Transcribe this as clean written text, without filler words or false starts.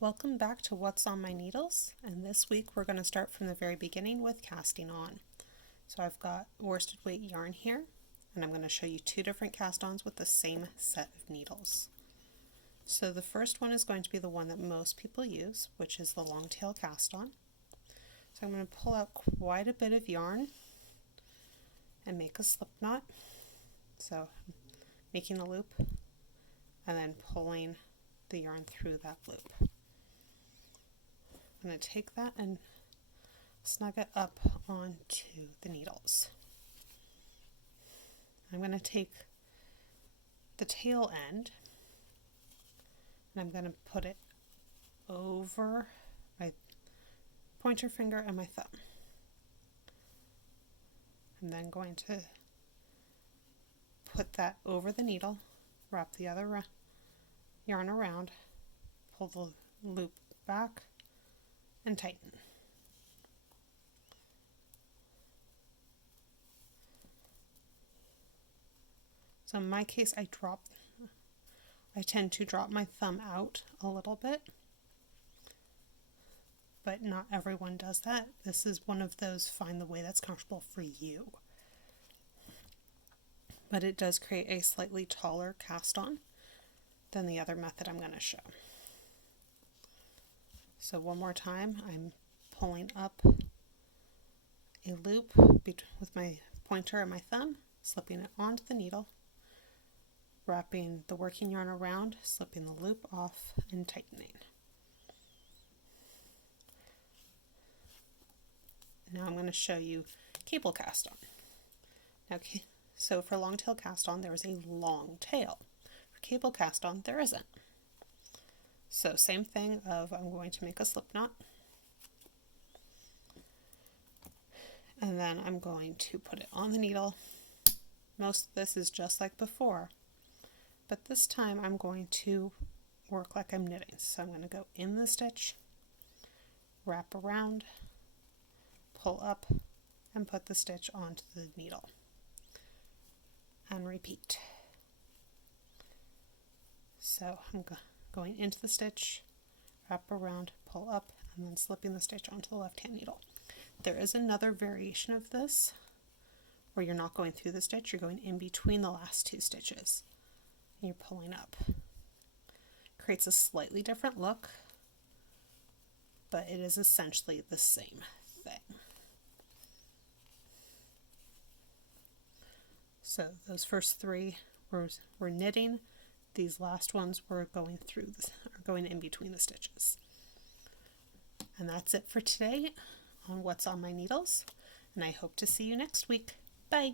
Welcome back to What's on My Needles, and this week we're going to start from the very beginning with casting on. So I've got worsted weight yarn here, and I'm going to show you two different cast-ons with the same set of needles. So the first one is going to be the one that most people use, which is the long tail cast-on. So I'm going to pull out quite a bit of yarn and make a slip knot. So making a loop and then pulling the yarn through that loop. I'm going to take that and snug it up onto the needles. I'm going to take the tail end and I'm going to put it over my pointer finger and my thumb. I'm then going to put that over the needle, wrap the other yarn around, pull the loop back, and tighten. So in my case, I tend to drop my thumb out a little bit, but not everyone does that. This is one of those find the way that's comfortable for you. But it does create a slightly taller cast on than the other method I'm going to show. So one more time, I'm pulling up a loop with my pointer and my thumb, slipping it onto the needle, wrapping the working yarn around, slipping the loop off, and tightening. Now I'm going to show you cable cast on. Okay, so for long tail cast on, there is a long tail. For cable cast on, there isn't. So same thing of I'm going to make a slip knot, and then I'm going to put it on the needle. Most of this is just like before, but this time I'm going to work like I'm knitting. So I'm going to go in the stitch, wrap around, pull up, and put the stitch onto the needle, and repeat. So I'm going into the stitch, wrap around, pull up, and then slipping the stitch onto the left-hand needle. There is another variation of this where you're not going through the stitch, you're going in between the last two stitches. And you're pulling up. Creates a slightly different look, but it is essentially the same thing. So those first three were knitting. These last ones were going going in between the stitches. And that's it for today on What's on My Needles, and I hope to see you next week. Bye!